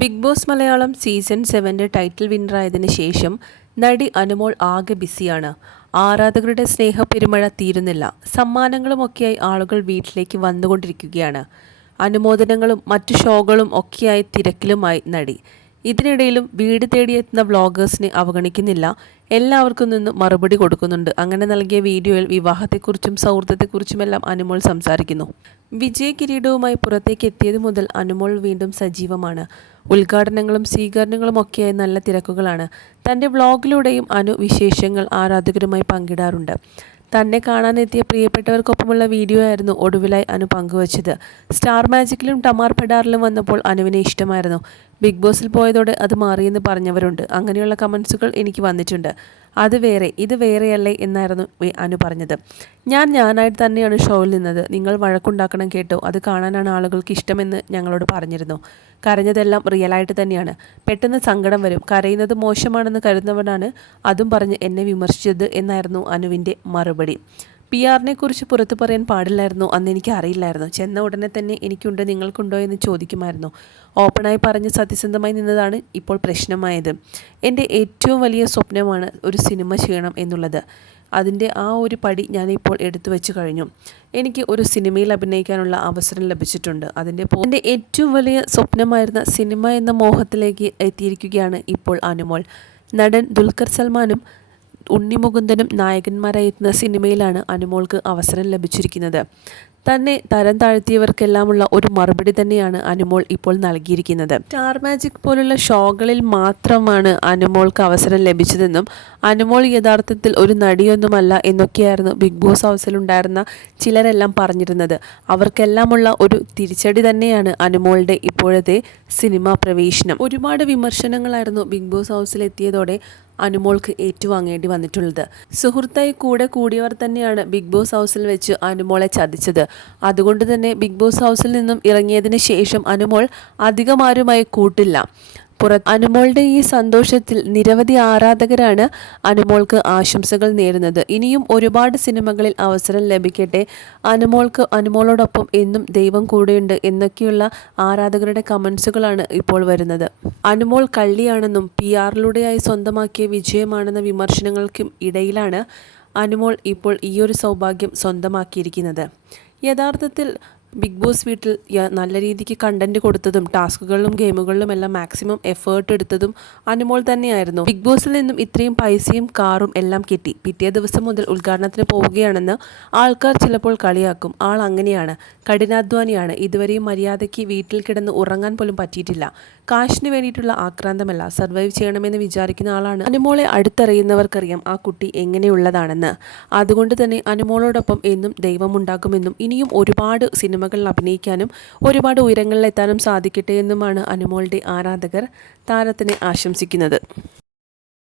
Big Boss Malayalam season 7 title വിന്നറായതിനു ശേഷം നടി അനുമോൾ ആകെ ബിസിയാണ്. ആരാധകരുടെ സ്നേഹപ്പെരുമഴ തീരുന്നില്ല. സമ്മാനങ്ങളുമൊക്കെയായി ആളുകൾ വീട്ടിലേക്ക് വന്നുകൊണ്ടിരിക്കുകയാണ്. അനുമോദനങ്ങളും മറ്റു ഷോകളും ഒക്കെയായി തിരക്കിലുമായി നടി. ഇതിനിടയിലും വീട് തേടിയെത്തുന്ന വ്ളോഗേഴ്സിനെ അവഗണിക്കുന്നില്ല. എല്ലാവർക്കും നിന്ന് മറുപടി കൊടുക്കുന്നുണ്ട്. അങ്ങനെ നൽകിയ വീഡിയോയിൽ വിവാഹത്തെക്കുറിച്ചും സൗഹൃദത്തെക്കുറിച്ചുമെല്ലാം അനുമോൾ സംസാരിക്കുന്നു. വിജയ കിരീടവുമായി പുറത്തേക്ക് എത്തിയതു മുതൽ അനുമോൾ വീണ്ടും സജീവമാണ്. ഉദ്ഘാടനങ്ങളും സ്വീകരണങ്ങളും ഒക്കെയായി നല്ല തിരക്കുകളാണ്. തൻ്റെ വ്ളോഗിലൂടെയും അനു വിശേഷങ്ങൾ ആരാധകരുമായി പങ്കിടാറുണ്ട്. തന്നെ കാണാനെത്തിയ പ്രിയപ്പെട്ടവർക്കൊപ്പമുള്ള വീഡിയോ ആയിരുന്നു ഒടുവിലായി അനു പങ്കുവച്ചത്. സ്റ്റാർ മാജിക്കിലും ടമാർ പെഡാറിലും വന്നപ്പോൾ അനുവിനെ ഇഷ്ടമായിരുന്നു. ബിഗ് ബോസിൽ പോയതോടെ അത് മാറിയെന്ന് പറഞ്ഞവരുണ്ട്. അങ്ങനെയുള്ള കമൻസുകൾ എനിക്ക് വന്നിട്ടുണ്ട്. അത് വേറെ ഇത് വേറെയല്ലേ എന്നായിരുന്നു അനു പറഞ്ഞത്. ഞാനായിട്ട് തന്നെയാണ് ഷോയിൽ നിന്നത്. നിങ്ങൾ വഴക്കുണ്ടാക്കണം കേട്ടോ, അത് കാണാനാണ് ആളുകൾക്ക് ഇഷ്ടമെന്ന് ഞങ്ങളോട് പറഞ്ഞിരുന്നു. കരഞ്ഞതെല്ലാം റിയലായിട്ട് തന്നെയാണ്. പെട്ടെന്ന് സങ്കടം വരും. കരയുന്നത് മോശമാണെന്ന് കരുതുന്നവനാണ് അതും പറഞ്ഞ് എന്നെ വിമർശിച്ചത് എന്നായിരുന്നു അനുവിൻ്റെ മറുപടി. PR-നെ കുറിച്ച് പുറത്തു പറയാൻ പാടില്ലായിരുന്നു. അന്ന് എനിക്ക് അറിയില്ലായിരുന്നു. ചെന്ന ഉടനെ തന്നെ എനിക്കുണ്ട് നിങ്ങൾക്കുണ്ടോ എന്ന് ചോദിക്കുമായിരുന്നു. ഓപ്പണായി പറഞ്ഞ് സത്യസന്ധമായി നിന്നതാണ് ഇപ്പോൾ പ്രശ്നമായത്. എൻ്റെ ഏറ്റവും വലിയ സ്വപ്നമാണ് ഒരു സിനിമ ചെയ്യണം എന്നുള്ളത്. അതിൻ്റെ ആ ഒരു പടി ഞാനിപ്പോൾ എടുത്തു വെച്ച് കഴിഞ്ഞു. എനിക്ക് ഒരു സിനിമയിൽ അഭിനയിക്കാനുള്ള അവസരം ലഭിച്ചിട്ടുണ്ട്. എൻ്റെ ഏറ്റവും വലിയ സ്വപ്നമായിരുന്ന സിനിമ എന്ന മോഹത്തിലേക്ക് എത്തിയിരിക്കുകയാണ് ഇപ്പോൾ അനുമോൾ. നടൻ ദുൽഖർ സൽമാനും ഉണ്ണിമുകുന്ദനും നായകന്മാരായി എത്തുന്ന സിനിമയിലാണ് അനുമോൾക്ക് അവസരം ലഭിച്ചിരിക്കുന്നത്. തന്നെ തരം താഴ്ത്തിയവർക്കെല്ലാമുള്ള ഒരു മറുപടി തന്നെയാണ് അനുമോൾ ഇപ്പോൾ നൽകിയിരിക്കുന്നത്. സ്റ്റാർ മാജിക് പോലുള്ള ഷോകളിൽ മാത്രമാണ് അനുമോൾക്ക് അവസരം ലഭിച്ചതെന്നും അനുമോൾ യഥാർത്ഥത്തിൽ ഒരു നടിയൊന്നുമല്ല എന്നൊക്കെയായിരുന്നു ബിഗ് ബോസ് ഹൗസിലുണ്ടായിരുന്ന ചിലരെല്ലാം പറഞ്ഞിരുന്നത്. അവർക്കെല്ലാമുള്ള ഒരു തിരിച്ചടി തന്നെയാണ് അനുമോളുടെ ഇപ്പോഴത്തെ സിനിമാ പ്രവേശനം. ഒരുപാട് വിമർശനങ്ങളായിരുന്നു ബിഗ് ബോസ് ഹൗസിലെത്തിയതോടെ അനുമോൾക്ക് ഏറ്റുവാങ്ങേണ്ടി വന്നിട്ടുള്ളത്. സുഹൃത്തായി കൂടിയവർ തന്നെയാണ് ബിഗ് ബോസ് ഹൗസിൽ വെച്ച് അനുമോളെ ചതിച്ചത്. അതുകൊണ്ട് തന്നെ ബിഗ് ബോസ് ഹൗസിൽ നിന്നും ഇറങ്ങിയതിന് ശേഷം അനുമോൾ അധികം ആരുമായി കൂട്ടില്ല. അനുമോളുടെ ഈ സന്തോഷത്തിൽ നിരവധി ആരാധകരാണ് അനുമോൾക്ക് ആശംസകൾ നേരുന്നത്. ഇനിയും ഒരുപാട് സിനിമകളിൽ അവസരം ലഭിക്കട്ടെ, അനുമോളോടൊപ്പം എന്നും ദൈവം കൂടെയുണ്ട് എന്നൊക്കെയുള്ള ആരാധകരുടെ കമൻസുകളാണ് ഇപ്പോൾ വരുന്നത്. അനുമോൾ കള്ളിയാണെന്നും PR-ലൂടെയായി സ്വന്തമാക്കിയ വിജയമാണെന്ന വിമർശനങ്ങൾക്കും ഇടയിലാണ് അനുമോൾ ഇപ്പോൾ ഈയൊരു സൗഭാഗ്യം സ്വന്തമാക്കിയിരിക്കുന്നത്. യഥാർത്ഥത്തിൽ ബിഗ് ബോസ് വീട്ടിൽ നല്ല രീതിക്ക് കണ്ടന്റ് കൊടുത്തതും ടാസ്കുകളിലും ഗെയിമുകളിലും എല്ലാം മാക്സിമം എഫേർട്ട് എടുത്തതും അനുമോൾ തന്നെയായിരുന്നു. ബിഗ് ബോസിൽ നിന്നും ഇത്രയും പൈസയും കാറും എല്ലാം കിട്ടി. പിറ്റേ ദിവസം മുതൽ ഉദ്ഘാടനത്തിന് പോവുകയാണെന്ന് ആൾക്കാർ ചിലപ്പോൾ കളിയാക്കും. ആൾ അങ്ങനെയാണ്, കഠിനാധ്വാനിയാണ്. ഇതുവരെയും മര്യാദയ്ക്ക് വീട്ടിൽ കിടന്ന് ഉറങ്ങാൻ പോലും പറ്റിയിട്ടില്ല. കാശിന് വേണ്ടിയിട്ടുള്ള ആക്രാന്തമല്ല, സർവൈവ് ചെയ്യണമെന്ന് വിചാരിക്കുന്ന ആളാണ്. അനുമോളെ അടുത്തറിയുന്നവർക്കറിയാം ആ കുട്ടി എങ്ങനെയുള്ളതാണെന്ന്. അതുകൊണ്ട് തന്നെ അനുമോളോടൊപ്പം എന്നും ദൈവമുണ്ടാകുമെന്നും ഇനിയും ഒരുപാട് സിനിമകളിൽ അഭിനയിക്കാനും ഒരുപാട് ഉയരങ്ങളിലെത്താനും സാധിക്കട്ടെ എന്നുമാണ് അനുമോളുടെ ആരാധകർ താരത്തിനെ ആശംസിക്കുന്നത്.